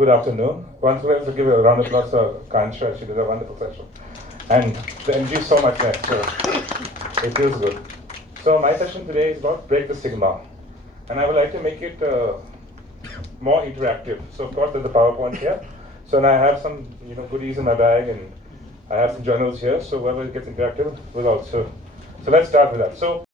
good afternoon. Once again, to give a round of applause for Kancha. She did a wonderful session. And the energy is so much there, so it feels good. So my session today is about break the stigma. And I would like to make it more interactive. So of course there's the PowerPoint here. So now I have some goodies in my bag, and I have some journals here. So whoever gets interactive will also. So let's start with that. So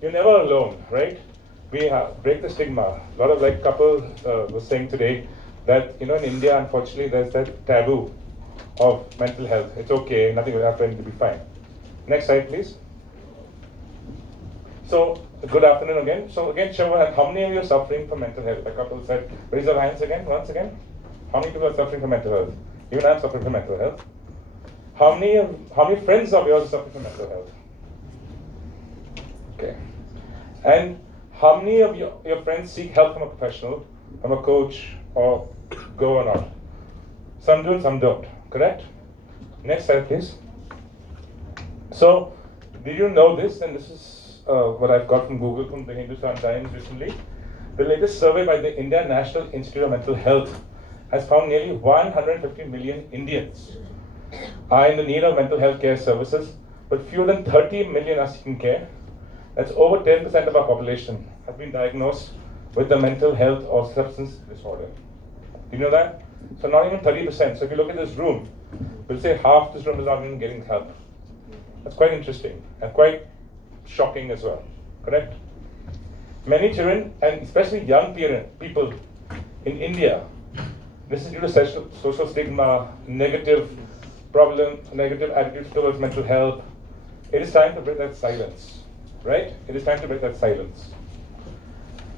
you're never alone, right? We break the stigma. A lot of couple was saying today that in India, unfortunately, there's that taboo of mental health. It's okay, nothing will happen, you'll be fine. Next slide, please. So, good afternoon again. So again, show how many of you are suffering from mental health? A couple said, raise your hands again, once again. How many people are suffering from mental health? Even I'm suffering from mental health. How many friends of yours are suffering from mental health? Okay. And how many of your friends seek help from a professional, from a coach, or go or not? Some do and some don't, correct? Next slide, please. So, did you know this? And this is what I've got from Google, from the Hindustan Times recently. The latest survey by the Indian National Institute of Mental Health has found nearly 150 million Indians are in the need of mental health care services, but fewer than 30 million are seeking care. That's over 10% of our population have been diagnosed with a mental health or substance disorder. Do you know that? So not even 30%. So if you look at this room, we'll say half this room is not even getting help. That's quite interesting and quite shocking as well, correct? Many children, and especially young people in India, this is due to social stigma, negative attitudes towards mental health. It is time to break that silence. Right? It is time to break that silence.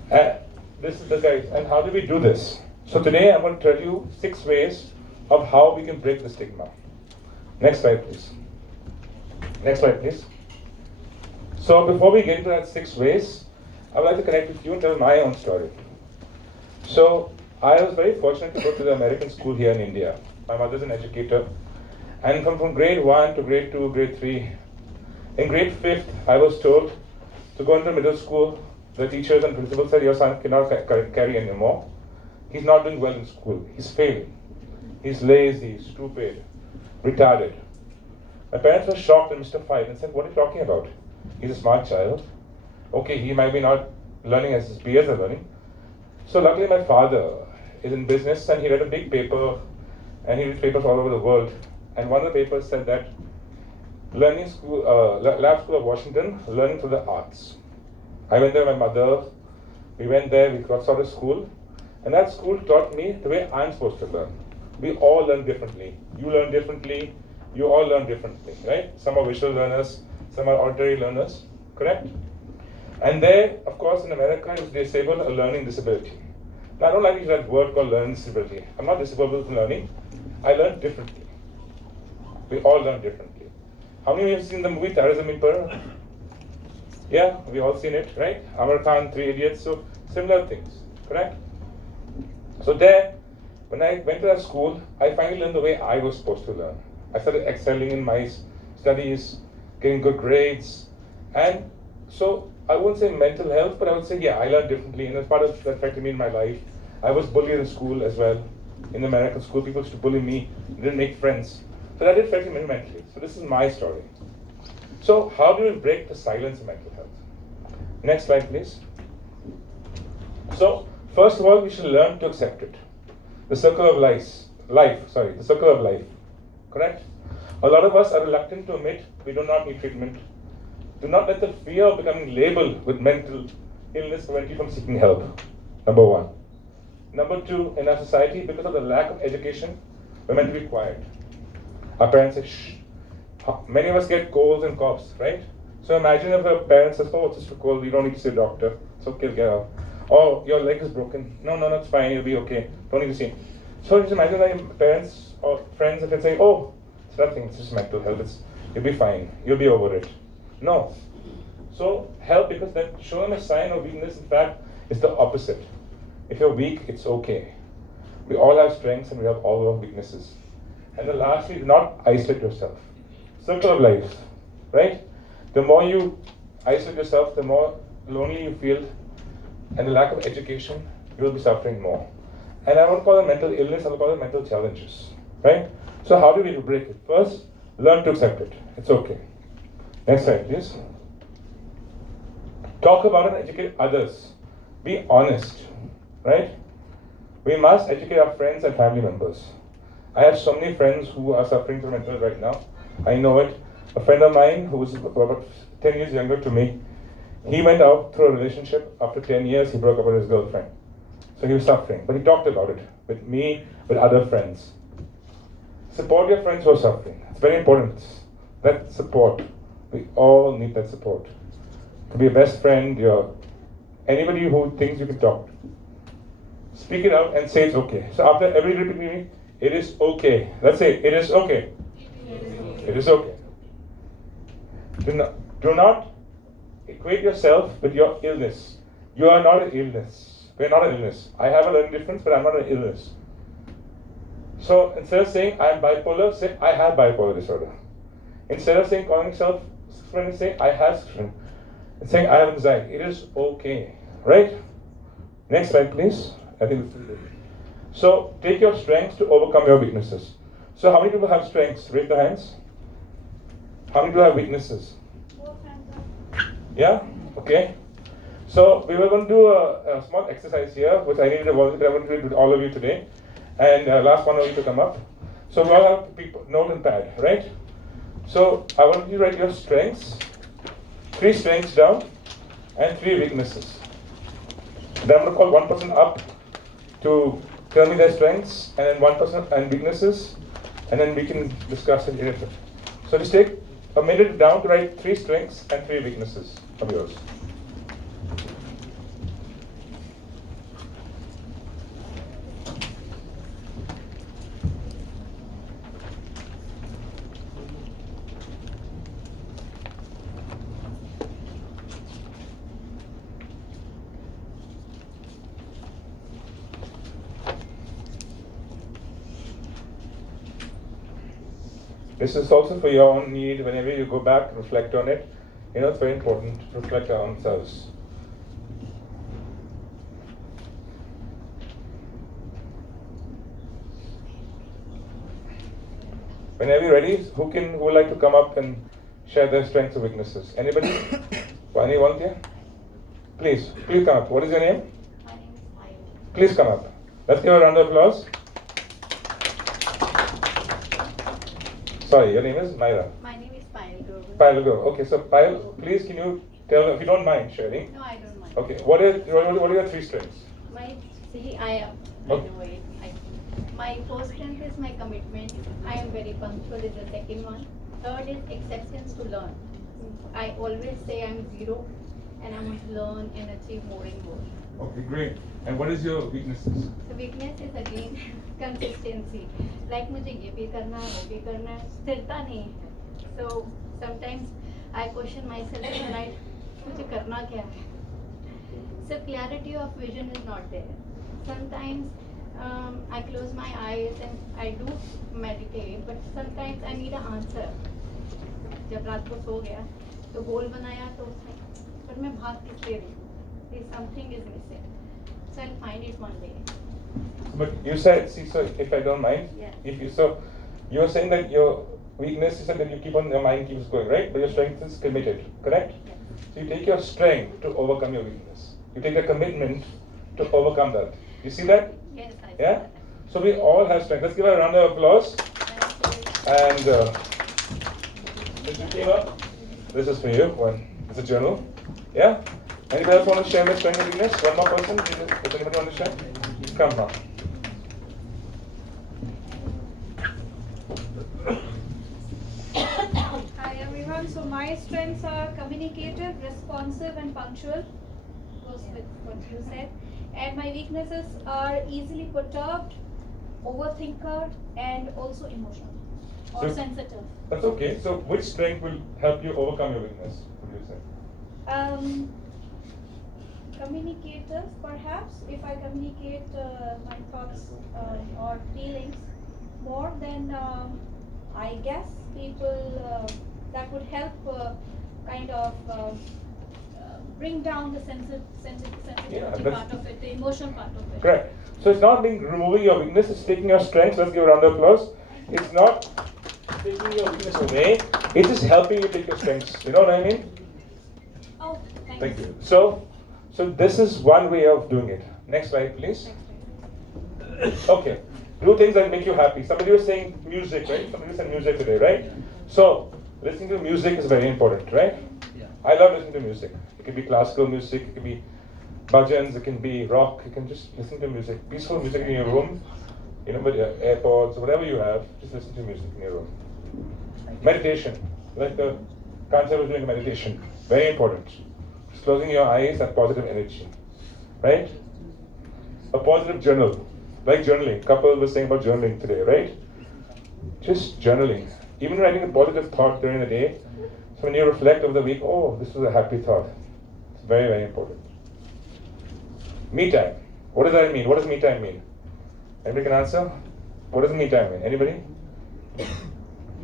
This is the guys. And how do we do this? So today I'm going to tell you 6 ways of how we can break the stigma. Next slide, please. Next slide, please. So before we get into that 6 ways, I would like to connect with you and tell my own story. So I was very fortunate to go to the American school here in India. My mother's an educator. And from grade 1 to grade 2, grade 3, in grade 5th, I was told to go into middle school. The teachers and principal said, your son cannot carry anymore. He's not doing well in school. He's failing. He's lazy, stupid, retarded. My parents were shocked and mystified and said, what are you talking about? He's a smart child. Okay, he might be not learning as his peers are learning. So luckily my father is in business, and he read a big paper, and he reads papers all over the world. And one of the papers said that Lab School of Washington, learning through the arts. I went there with my mother. We went there, we got started school. And that school taught me the way I'm supposed to learn. We all learn differently. You learn differently. You all learn differently, right? Some are visual learners, some are auditory learners, correct? And there, of course, in America, is disabled a learning disability. Now, I don't like that word called learning disability. I'm not disabled from learning. I learn differently. We all learn differently. How many of you have seen the movie Terrorism in Pearl? Yeah, we all seen it, right? Amar Khan, 3 Idiots, so similar things, correct? So there, when I went to that school, I finally learned the way I was supposed to learn. I started excelling in my studies, getting good grades, and so I wouldn't say mental health, but I would say, yeah, I learned differently, and as part of that affected me in my life. I was bullied in school as well. In the American school, people used to bully me, didn't make friends. So that did affect me mentally. So this is my story. So how do we break the silence of mental health? Next slide, please. So first of all, we should learn to accept it. The circle of the circle of life. Correct? A lot of us are reluctant to admit we do not need treatment. Do not let the fear of becoming labeled with mental illness prevent you from seeking help. Number 1. Number 2, in our society, because of the lack of education, we're meant to be quiet. Our parents say, shh. Many of us get colds and coughs, right? So imagine if a parent says, oh, it's just a cold, you don't need to see a doctor. It's okay, get out. Oh, your leg is broken. No, it's fine, you'll be okay. Don't need to see. So just imagine that your parents or friends can say, oh, it's nothing, it's just mental health. You'll be fine, you'll be over it. No. So help, because that showing a sign of weakness, in fact, is the opposite. If you're weak, it's okay. We all have strengths and we have all our weaknesses. And then lastly, do not isolate yourself. Circle of life, right? The more you isolate yourself, the more lonely you feel, and the lack of education, you will be suffering more. And I won't call it mental illness, I'll call it mental challenges, right? So how do we break it? First, learn to accept it. It's okay. Next slide, please. Talk about and educate others. Be honest, right? We must educate our friends and family members. I have so many friends who are suffering from mental right now. I know it. A friend of mine who was about 10 years younger to me, he went out through a relationship. After 10 years, he broke up with his girlfriend. So he was suffering. But he talked about it with me, with other friends. Support your friends who are suffering. It's very important. That support. We all need that support. It could be a best friend, anybody who thinks you can talk to. Speak it out and say it's okay. So after every repeat meeting, it is okay. Let's say it is okay. It is okay. Do not equate yourself with your illness. You are not an illness. We are not an illness. I have a learning difference, but I'm not an illness. So instead of saying I am bipolar, say I have bipolar disorder. Instead of saying calling yourself schizophrenic, say I have schizophrenia. And saying I have anxiety. It is okay, right? Next slide, please. I think this is it. So take your strengths to overcome your weaknesses. So how many people have strengths? Raise their hands. How many people have weaknesses? Yeah? Okay. So we were going to do a small exercise here, which I needed a volunteer. I want to do with all of you today. And last one of you to come up. So we all have people, note and pad, right? So I want you to write your strengths, 3 strengths down, and 3 weaknesses. Then I'm going to call one person up to tell me their strengths, and then one person and weaknesses, and then we can discuss it later. So just take a minute down to write 3 strengths and 3 weaknesses of yours. This is also for your own need. Whenever you go back, reflect on it. It's very important to reflect on ourselves. Whenever you're ready, who would like to come up and share their strengths or weaknesses? Anybody? Any volunteer? Please come up. What is your name? My name is Maya. Please come up. Let's give a round of applause. Sorry, your name is Myra. My name is Payal. Payal, okay. So Payal, please can you tell, if you don't mind sharing? No, I don't mind. Okay. What are your 3 strengths? I am. Okay. I know it. My first strength is my commitment. I am very punctual is the second one. Third is acceptance to learn. I always say I'm 0 and I want to learn and achieve more and more. Okay, great. And what is your weaknesses? The weakness is again consistency. Like मुझे ये भी करना है, वो भी करना है, स्थिरता नहीं है. So sometimes I question myself in life, मुझे करना क्या है? So clarity of vision is not there. Sometimes I close my eyes and I do meditate, but sometimes I need an answer. जब रात को सो गया, तो गोल बनाया तो पर मैं भाग किस ले रही हूँ? Something is missing. So I'll find it one day. But you said, so if I don't mind, Yes. You're saying that your weakness is that you keep on, your mind keeps going, right? But your strength is committed, correct? Yes. So you take your strength to overcome your weakness. You take a commitment to overcome that. You see that? Yes, I see Yeah? that. So we all have strength. Let's give a round of applause. And Mr. Kima, this is for you. It's a journal. Yeah? Anybody else want to share their strength and weakness? One more person? Does anybody want to share? Come now. Hi everyone, so my strengths are communicative, responsive and punctual, goes with what you said, and my weaknesses are easily perturbed, overthinker and also emotional or So- sensitive. That's okay. So which strength will help you overcome your weakness? would you say? Communicators, perhaps. If I communicate my thoughts or feelings more, then I guess people that would help kind of bring down the sensitivity part of it, the emotional part of it. Correct. So it's not being removing your weakness, it's taking your strengths. Let's give a round of applause. It's not taking your weakness away, it's just helping you take your strengths. You know what I mean? Oh, Thank you. So this is one way of doing it. Next slide, please. Okay. Do things that make you happy. Somebody was saying music, right? Somebody said music today, right? So listening to music is very important, right? Yeah. I love listening to music. It can be classical music, it can be bhajans, it can be rock. You can just listen to music. Peaceful music in your room, you know, with your AirPods, whatever you have, just listen to music in your room. Meditation, like the concept of doing a meditation, very important. Just closing your eyes and positive energy, right? A positive journal, like journaling. Couple was saying about journaling today, right? Just journaling. Even writing a positive thought during the day. So when you reflect over the week, oh, this was a happy thought. It's very, very important. Me time. What does that mean? What does me time mean? Anybody can answer? What does me time mean? Anybody?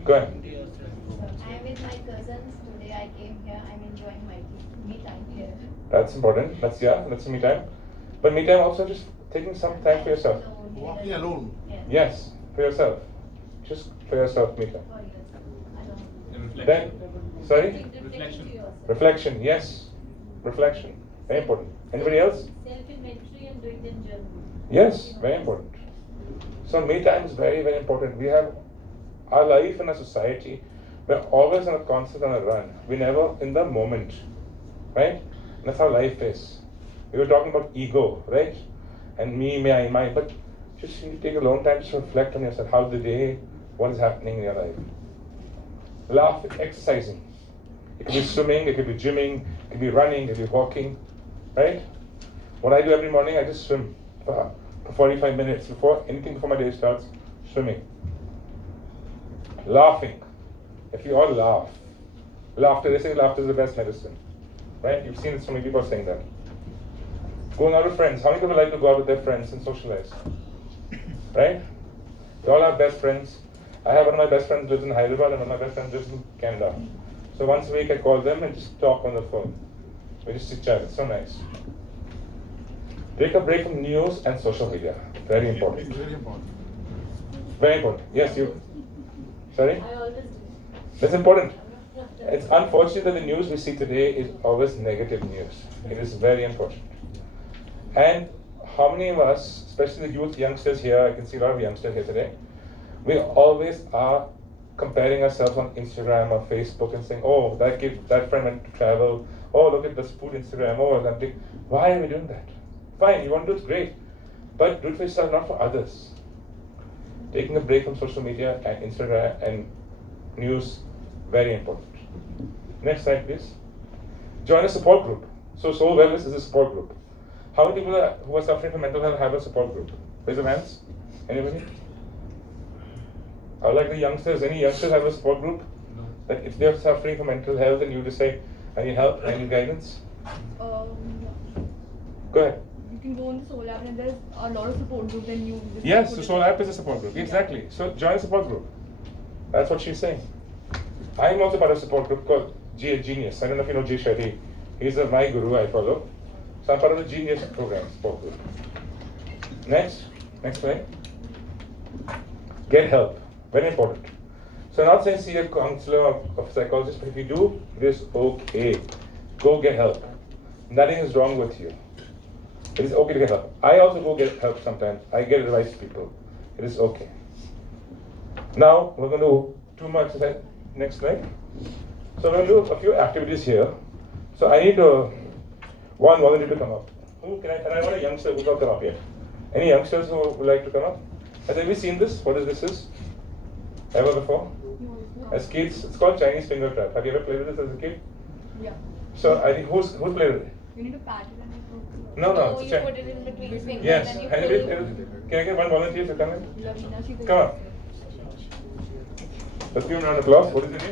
Go ahead. I'm with my cousins. Today I came here. I'm enjoying my me time here. That's important. That's me time. But me time also just taking some time for yourself. Walking alone. Yes, for yourself. Just for yourself, me time. For yourself. I don't. Then, sorry? Reflection. Reflection, yes. Reflection. Very important. Anybody else? Self-inventory and doing them journal. Yes, very important. So me time is very, very important. We have our life in a society. We're always on a constant on a run. We're never in the moment. Right? And that's how life is. We were talking about ego, right? And me, my, but just you take a long time to reflect on yourself. How's the day? What is happening in your life? Laugh, exercising. It could be swimming, it could be gymming, it could be running, it could be walking, right? What I do every morning, I just swim for 45 minutes before my day starts, swimming. Laughing. If you all laugh, laughter, they say laughter is the best medicine, right? You've seen so many people saying that. Going out with friends. How many people like to go out with their friends and socialize? Right? We all have best friends. I have one of my best friends lives in Hyderabad and one of my best friends lives in Canada. So once a week I call them and just talk on the phone. We just chit chat. It's so nice. Take a break from news and social media. Very important. Very important. Very important. Yes, you. Sorry? I always do. That's important. It's unfortunate that the news we see today is always negative news. It is very unfortunate. And how many of us, especially the youth, youngsters here, I can see a lot of youngsters here today, we always are comparing ourselves on Instagram or Facebook and saying, oh, that friend went to travel, oh, look at this food Instagram, oh, something. Why are we doing that? Fine, you want to do it, great. But do it for yourself, not for others. Taking a break from social media and Instagram and news, very important. Next slide, please. Join a support group. So Solh Wellness is a support group. How many people who are suffering from mental health have a support group? Raise your hands. Anybody? Or like the youngsters, any youngsters have a support group? No. That if they're suffering from mental health and you just say, I need help, I need guidance? Go ahead. You can go on the Solh app and there's a lot of support group and you just Yes, put the it- Solh app is a support group. Exactly. So join a support group. That's what she's saying. I'm also part of a support group called Genius. I don't know if you know Jay Shetty. He's my guru I follow. So I'm part of the Genius program support group. Next slide. Get help. Very important. So I'm not saying see a counselor or a psychologist, but if you do, it is okay. Go get help. Nothing is wrong with you. It is okay to get help. I also go get help sometimes. I get advice from people. It is okay. Now we're going to do two more exercises. Next slide. So we're going to do a few activities here. So I need one volunteer to come up. Who can I want a youngster who can come up here? Any youngsters who would like to come up? Has anybody seen this? What is this? Ever before? As kids, it's called Chinese finger trap. Have you ever played with this as a kid? Yeah. So I think who's played with it? You need to pat it and you No, So it's you a put it in between his fingers Yes. and you Anybody, pull. can I get one volunteer to come in? Lavina, she's Come on. Let's give him a round of applause. What is your name?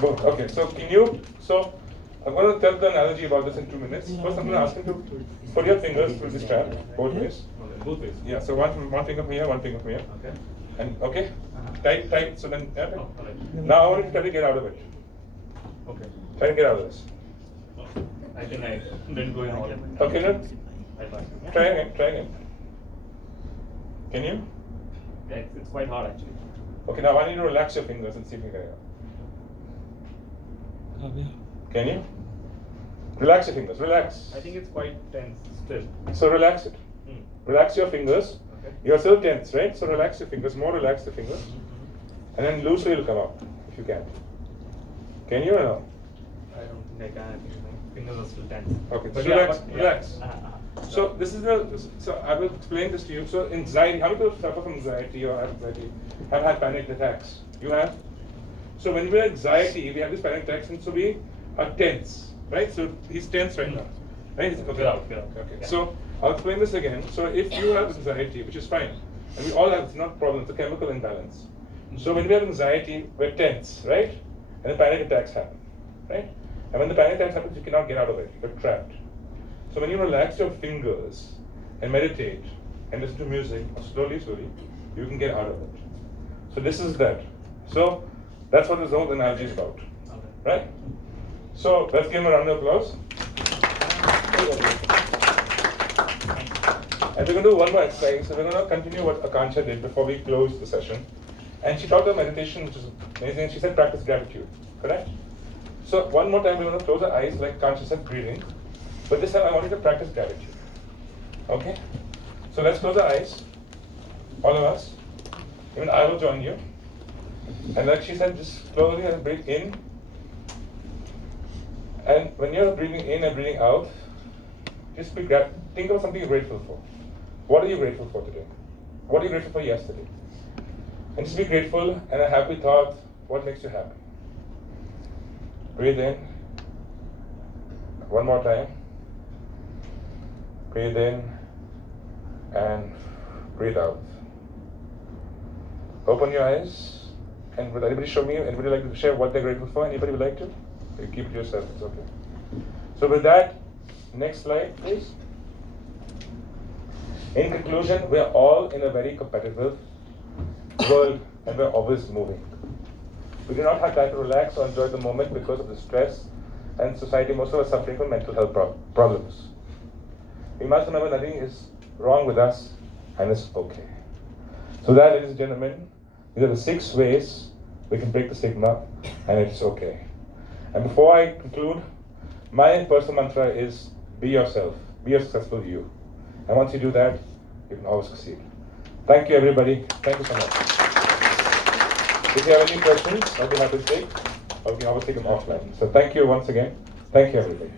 Both. Okay, so can you, so I'm going to tell the analogy about this in 2 minutes. First, I'm going to ask him to put your fingers through the strap, both ways. Both ways. Yeah, so one finger from here, one finger from here. Okay. And okay, tight, so then, yeah. Oh, alright. Now I want you to try to get out of it. Okay. Try to get out of this. I think I didn't go in all. Okay, no? I tried. Try again. Can you? Yeah, it's quite hard actually. Okay, now I need to relax your fingers and see if you can get it out. Can you? Relax your fingers, relax. I think it's quite tense still. So relax it. Relax your fingers. Okay. You're still tense, right? So relax your fingers, more relax the fingers. And then loosely it'll come out, if you can. Can you or no? I don't think I can. I think my fingers are still tense. Okay, But just yeah, relax, but- yeah. relax. So this is so I will explain this to you. So anxiety, how many people suffer from anxiety or have anxiety, have had panic attacks? You have? So when we have anxiety, we have this panic attacks and so we are tense, right? So he's tense right now, right? Okay. Get out. Okay, Yeah. so I'll explain this again. So if you have anxiety, which is fine, and we all have, it's not a problem, it's a chemical imbalance. So when we have anxiety, we're tense, right? And the panic attacks happen, right? And when the panic attacks happen, you cannot get out of it, you're trapped. So when you relax your fingers and meditate and listen to music, slowly, you can get out of it. So this is that. So that's what this whole analogy is about, right? So let's give him a round of applause. And we're going to do one more exercise. So we're going to continue what Akansha did before we close the session. And she talked about meditation, which is amazing. She said practice gratitude, correct? So one more time, we're going to close our eyes, like Akansha said, breathing. But this time I want you to practice gratitude. Okay? So let's close our eyes. All of us. Even I will join you. And like she said, just slowly and breathe in. And when you're breathing in and breathing out, just think of something you're grateful for. What are you grateful for today? What are you grateful for yesterday? And just be grateful and a happy thought. What makes you happy? Breathe in. One more time. Breathe in and breathe out. Open your eyes. And would anybody show me? Anybody like to share what they're grateful for? Anybody would like to? You keep it yourself, it's okay. So with that, next slide, please. In conclusion, we are all in a very competitive world and we're always moving. We do not have time to relax or enjoy the moment because of the stress and society. Most of us are suffering from mental health problems. We must remember nothing is wrong with us and it's okay. So that, ladies and gentlemen, these are the 6 ways we can break the stigma and it's okay. And before I conclude, my personal mantra is be yourself, be a successful you. And once you do that, you can always succeed. Thank you everybody, thank you so much. If you have any questions, I'll be happy to take, or we can always take them offline. So thank you once again, thank you everybody.